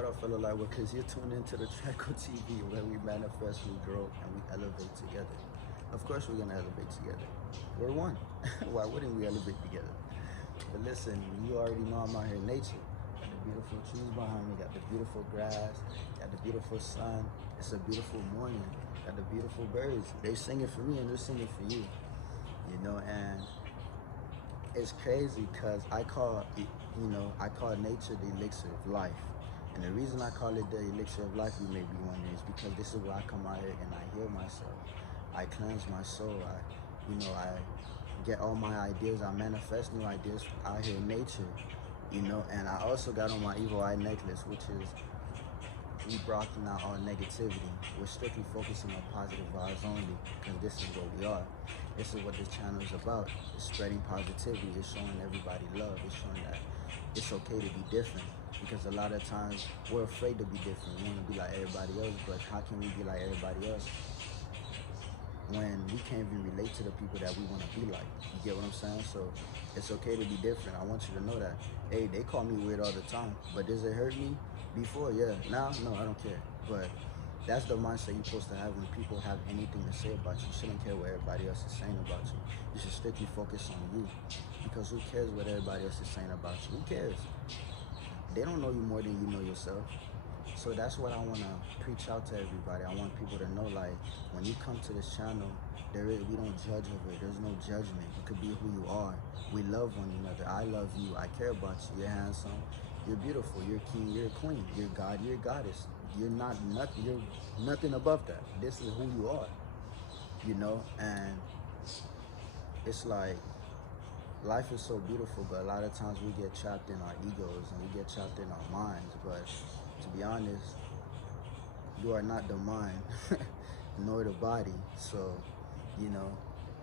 What up, fellow Lightworkers? You're tuned into the Traco TV where we manifest, we grow, and we elevate together. Of course, we're gonna elevate together. We're one. Why wouldn't we elevate together? But listen, you already know I'm out here in nature. Got the beautiful trees behind me, got the beautiful grass, got the beautiful sun. It's a beautiful morning. Got the beautiful birds. They're singing for me and they're singing for you. You know, and it's crazy because I call it, I call nature the elixir of life. And the reason I call it the elixir of life, you may be wondering, is because this is where I come out here and I heal myself. I cleanse my soul. I get all my ideas. I manifest new ideas out here in nature, and I also got on my evil eye necklace, which is we blocking out all negativity. We're strictly focusing on positive vibes only because this is what we are. This is what this channel is about. It's spreading positivity. It's showing everybody love. It's showing that it's okay to be different, because a lot of times we're afraid to be different. We want to be like everybody else, but how can we be like everybody else when we can't even relate to the people that we want to be like? You get what I'm saying? So it's okay to be different. I want you to know that. Hey, they call me weird all the time, but does it hurt me? Before, yeah. Now, no, I don't care. But that's the mindset you're supposed to have when people have anything to say about you. You shouldn't care what everybody else is saying about you. You should strictly focus on you, because who cares what everybody else is saying about you? Who cares? They don't know you more than you know yourself. So that's what I want to preach out to everybody. I want people to know, like, when you come to this channel, we don't judge over it. There's no judgment. You could be who you are. We love one another. I love you. I care about you. You're handsome. You're beautiful. You're a king. You're a queen. You're God. You're a goddess. You're not nothing. You're nothing above that. This is who you are, and it's like, life is so beautiful, but a lot of times we get trapped in our egos and we get trapped in our minds. But to be honest, you are not the mind nor the body. So,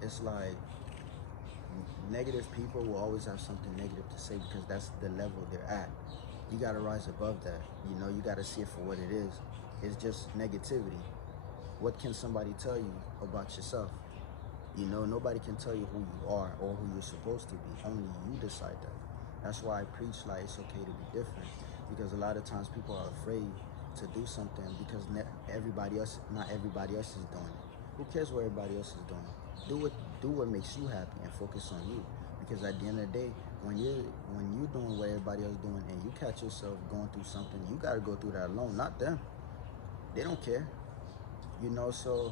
it's like negative people will always have something negative to say because that's the level they're at. You got to rise above that. You got to see it for what it is. It's just negativity. What can somebody tell you about yourself? Nobody can tell you who you are or who you're supposed to be. Only you decide that. That's why I preach like it's okay to be different, because a lot of times people are afraid to do something because not everybody else is doing it. Who cares what everybody else is doing? Do what makes you happy and focus on you. Because at the end of the day, when you're doing what everybody else is doing and you catch yourself going through something, you got to go through that alone, not them. They don't care. So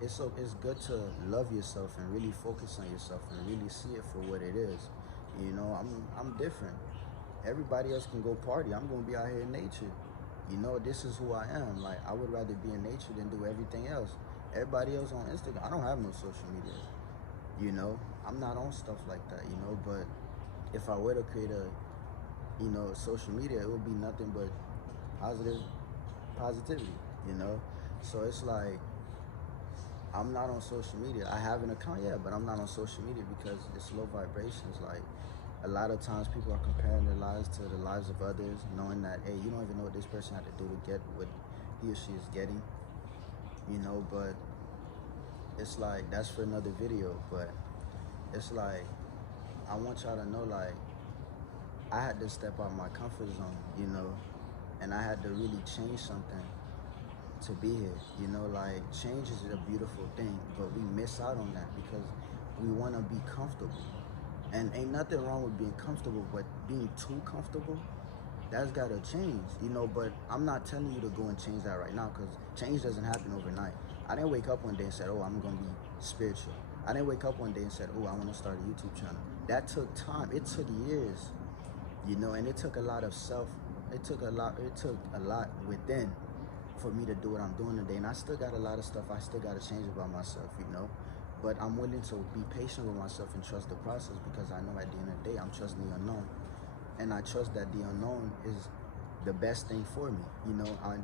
it's good to love yourself and really focus on yourself and really see it for what it is. I'm different. Everybody else can go party. I'm gonna be out here in nature. This is who I am. Like, I would rather be in nature than do everything else. Everybody else on Instagram, I don't have no social media. I'm not on stuff like that, but if I were to create social media, it would be nothing but positivity, So it's like, I'm not on social media. I have an account, yeah, but I'm not on social media because it's low vibrations. Like, a lot of times people are comparing their lives to the lives of others, knowing that, hey, you don't even know what this person had to do to get what he or she is getting, but it's like, that's for another video. But it's like, I want y'all to know, like, I had to step out of my comfort zone, and I had to really change something to be here. Like, change is a beautiful thing, but we miss out on that because we want to be comfortable. And ain't nothing wrong with being comfortable, but being too comfortable, that's got to change, but I'm not telling you to go and change that right now, because change doesn't happen overnight. I didn't wake up one day and said, oh, I'm going to be spiritual. I didn't wake up one day and said, oh, I want to start a YouTube channel. That took time. It took years, and it took a lot of it took a lot within for me to do what I'm doing today. And I still got a lot of stuff I still got to change about myself, but I'm willing to be patient with myself and trust the process, because I know at the end of the day, I'm trusting the unknown. And I trust that the unknown is the best thing for me.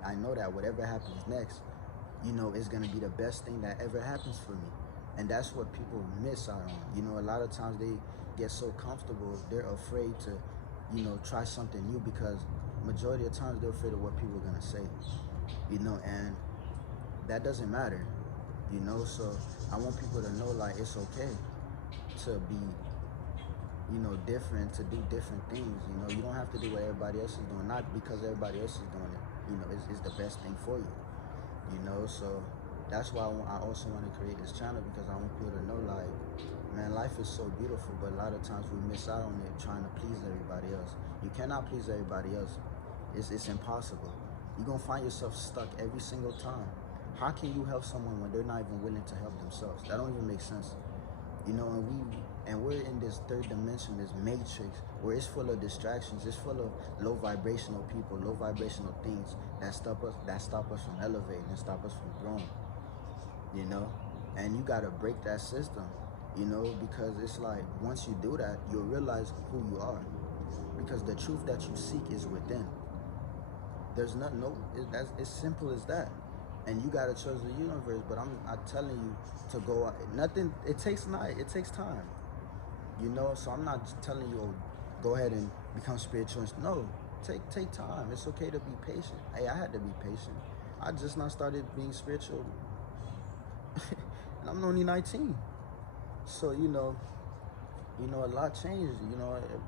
I know that whatever happens next, is going to be the best thing that ever happens for me. And that's what people miss out on. A lot of times they get so comfortable, they're afraid to, try something new, because majority of times they're afraid of what people are going to say, and that doesn't matter, So I want people to know, like, it's okay to be different to do different things. You don't have to do what everybody else is doing, not because everybody else is doing it. Is the best thing for you. So that's why I also want to create this channel, because I want people to know, like, man, life is so beautiful, but a lot of times we miss out on it trying to please everybody else. You cannot please everybody else. It's impossible. You're gonna find yourself stuck every single time. How can you help someone when they're not even willing to help themselves? That don't even make sense. And we're in this third dimension, this matrix, where it's full of distractions. It's full of low vibrational people, low vibrational things that stop us from elevating and stop us from growing. And you gotta break that system, because it's like, once you do that, you'll realize who you are, because the truth that you seek is within. There's that's as simple as that. And you gotta trust the universe. But I'm telling you to go out. Nothing. It takes time. So I'm not telling you, oh, go ahead and become spiritual. No, take time. It's okay to be patient. Hey, I had to be patient. I just not started being spiritual, and I'm only 19. So a lot changed.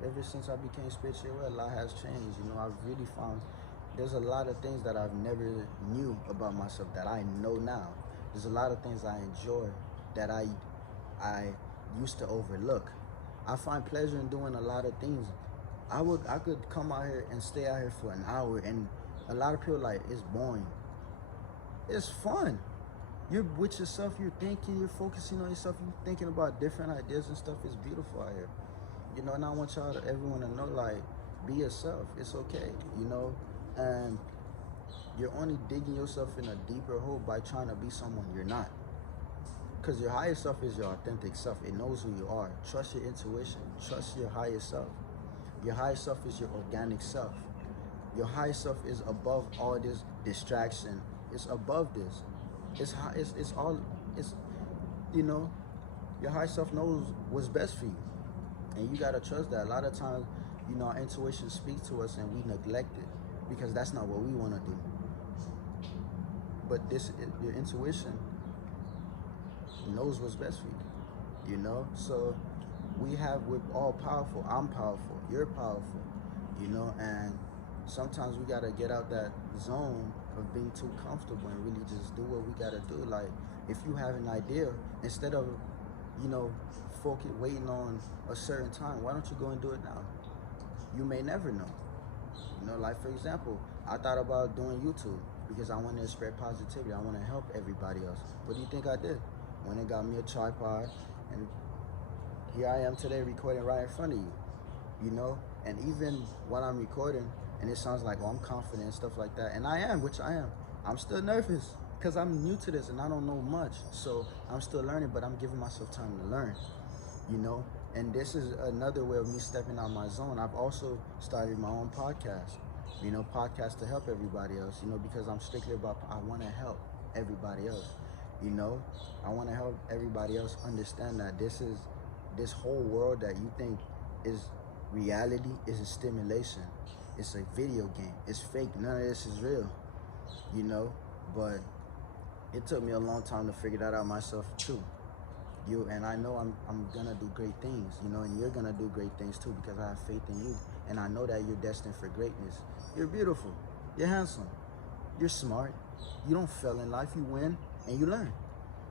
Ever since I became spiritual, a lot has changed. I've really found there's a lot of things that I've never knew about myself that I know now. There's a lot of things I enjoy that I used to overlook. I find pleasure in doing a lot of things. I could come out here and stay out here for an hour, and a lot of people like, it's boring. It's fun. You're with yourself, you're thinking, you're focusing on yourself, you're thinking about different ideas and stuff. It's beautiful out here. And I want everyone to know, like, be yourself. It's okay, and you're only digging yourself in a deeper hole by trying to be someone you're not. Because your higher self is your authentic self. It knows who you are. Trust your intuition. Trust your higher self. Your higher self is your organic self. Your higher self is above all this distraction. It's above this. Your higher self knows what's best for you. And you gotta trust that. A lot of times, our intuition speaks to us and we neglect it, because that's not what we want to do. But your intuition knows what's best for you, So we're all powerful. I'm powerful. You're powerful, and sometimes we gotta get out that zone of being too comfortable and really just do what we gotta do. Like, if you have an idea, instead of, waiting on a certain time, why don't you go and do it now? You may never know. Like, for example, I thought about doing YouTube because I wanted to spread positivity. I want to help everybody else. What do you think I did? Went and got me a tripod, and here I am today recording right in front of you, And even while I'm recording, and it sounds like, oh, I'm confident and stuff like that, and I am, which I am, I'm still nervous because I'm new to this and I don't know much. So I'm still learning, but I'm giving myself time to learn, And this is another way of me stepping out my zone. I've also started my own podcast, podcast to help everybody else, because I'm strictly about, I want to help everybody else, I want to help everybody else understand that this whole world that you think is reality is a stimulation. It's a video game. It's fake. None of this is real, but it took me a long time to figure that out myself too. And I know I'm gonna do great things, and you're gonna do great things too, because I have faith in you, and I know that you're destined for greatness. You're beautiful, you're handsome, you're smart, you don't fail in life, you win and you learn.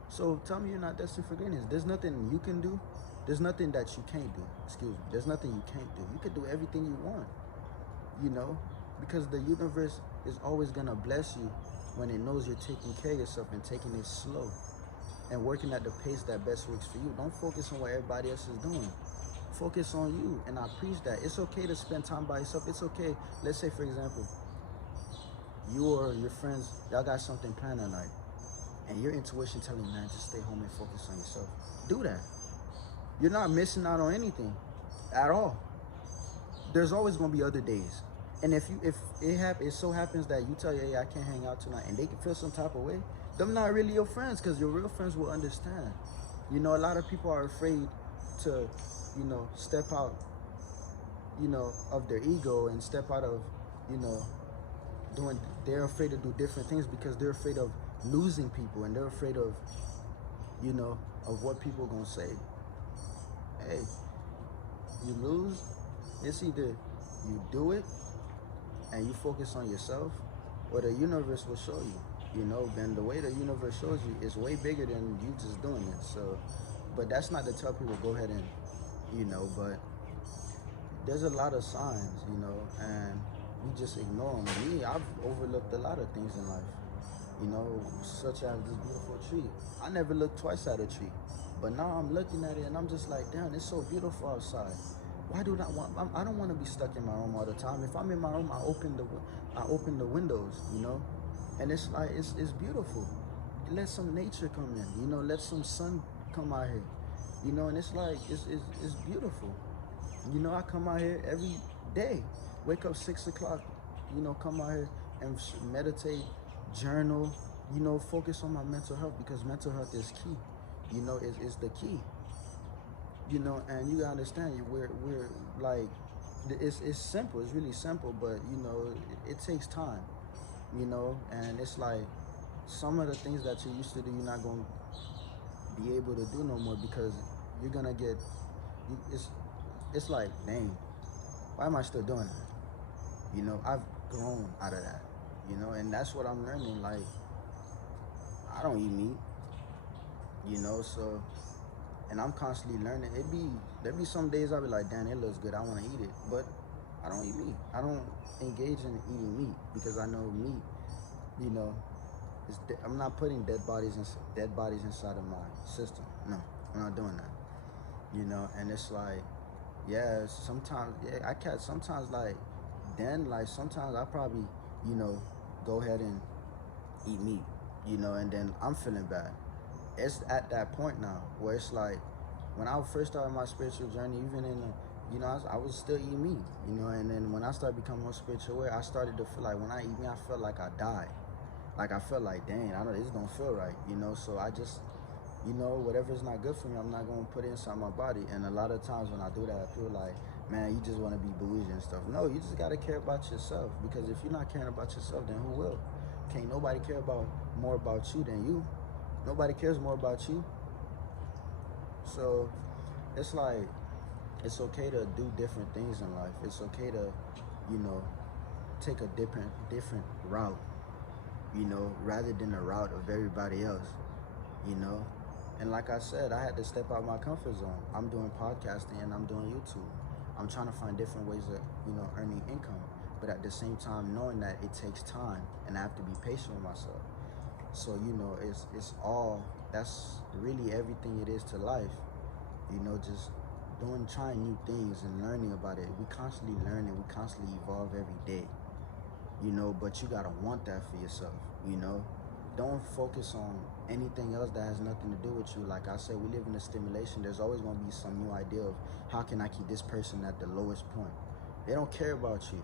So tell me you're not destined for greatness. There's nothing you can do, there's nothing that you can't do, there's nothing you can't do. You can do everything you want, because the universe is always gonna bless you when it knows you're taking care of yourself and taking it slow and working at the pace that best works for you. Don't focus on what everybody else is doing. Focus on you, and I preach that. It's okay to spend time by yourself. It's okay. Let's say, for example, you or your friends, y'all got something planned tonight, and your intuition telling you, man, just stay home and focus on yourself. Do that. You're not missing out on anything at all. There's always gonna be other days. And if it so happens that you tell you, hey, I can't hang out tonight, and they can feel some type of way, them not really your friends, because your real friends will understand. A lot of people are afraid to, step out, of their ego and step out of, they're afraid to do different things because they're afraid of losing people, and they're afraid of, of what people are gonna say. Hey, you lose, it's either you do it and you focus on yourself, or the universe will show you. You know, and the way the universe shows you is way bigger than you just doing it. So, but that's not to tell people go ahead and, but there's a lot of signs, and we just ignore them. Me, I've overlooked a lot of things in life, such as this beautiful tree. I never looked twice at a tree, but now I'm looking at it and I'm just like, damn, it's so beautiful outside. Why do not want? I don't want to be stuck in my room all the time. If I'm in my room, I open the windows, and it's like it's beautiful. Let some nature come in, let some sun come out here, and it's like it's beautiful. I come out here every day, wake up 6 o'clock, come out here and meditate, journal, focus on my mental health, because mental health is key, is the key, and you gotta understand, we're like, it's simple, it's really simple, but it takes time, and it's like some of the things that you used to do, you're not gonna be able to do no more, because you're gonna get, it's like, dang, why am I still doing that? I've grown out of that, and that's what I'm learning. Like, I don't eat meat, so, and I'm constantly learning. There be some days I'll be like, damn, it looks good, I want to eat it, but I don't eat meat. I don't engage in eating meat, because I know meat, I'm not putting dead bodies inside of my system. No, I'm not doing that. And it's like, yeah, sometimes, I catch sometimes, like, then, like, sometimes I probably, go ahead and eat meat, and then I'm feeling bad. It's at that point now where it's like, when I first started my spiritual journey, even in the, I was still eating meat, and then when I started becoming more spiritual aware, I started to feel like when I eat meat, I felt like I died. Like, I felt like, dang, this don't feel right, so I just, whatever's not good for me, I'm not going to put it inside my body. And a lot of times when I do that, people are like, man, you just want to be bougie and stuff. No, you just got to care about yourself, because if you're not caring about yourself, then who will? Can't nobody care more about you than you. Nobody cares more about you. So it's like, it's okay to do different things in life. It's okay to, take a different route, rather than the route of everybody else, And like I said, I had to step out my comfort zone. I'm doing podcasting and I'm doing YouTube. I'm trying to find different ways of, earning income, but at the same time knowing that it takes time and I have to be patient with myself. So, it's all, that's really everything it is to life, just trying new things and learning about it. We constantly learning, we constantly evolve every day, but you gotta want that for yourself, Don't focus on anything else that has nothing to do with you. Like I said, we live in a stimulation. There's always gonna be some new idea of how can I keep this person at the lowest point. They don't care about you,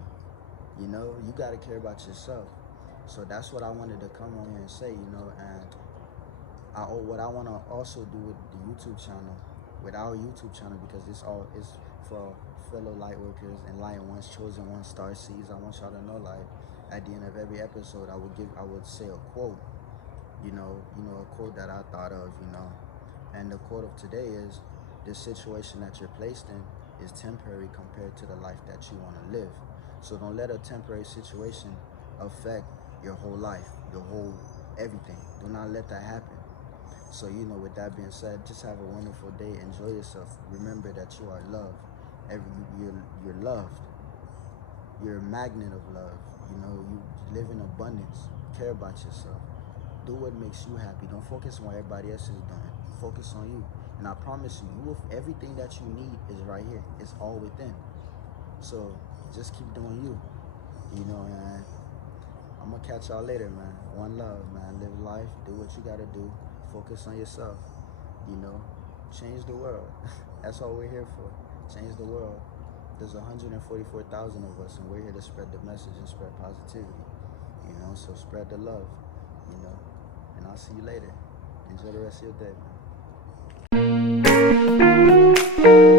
you gotta care about yourself. So that's what I wanted to come on here and say, and what I want to also do with the YouTube channel, with our YouTube channel, because it's for fellow light workers and light ones, chosen ones, star seeds. I want y'all to know, like, at the end of every episode, I would say a quote, a quote that I thought of, and the quote of today is, the situation that you're placed in is temporary compared to the life that you want to live. So don't let a temporary situation affect your whole life, your whole everything. Do not let that happen. So, with that being said, just have a wonderful day. Enjoy yourself. Remember that you are loved. You're loved. You're a magnet of love. You live in abundance. Care about yourself. Do what makes you happy. Don't focus on what everybody else is doing. Focus on you. And I promise you, everything that you need is right here. It's all within. So just keep doing you. And I'm gonna catch y'all later, man. One love, man. Live life. Do what you gotta do. Focus on yourself. Change the world. That's all we're here for. Change the world. There's 144,000 of us, and we're here to spread the message and spread positivity. So spread the love. And I'll see you later. Enjoy the rest of your day, man.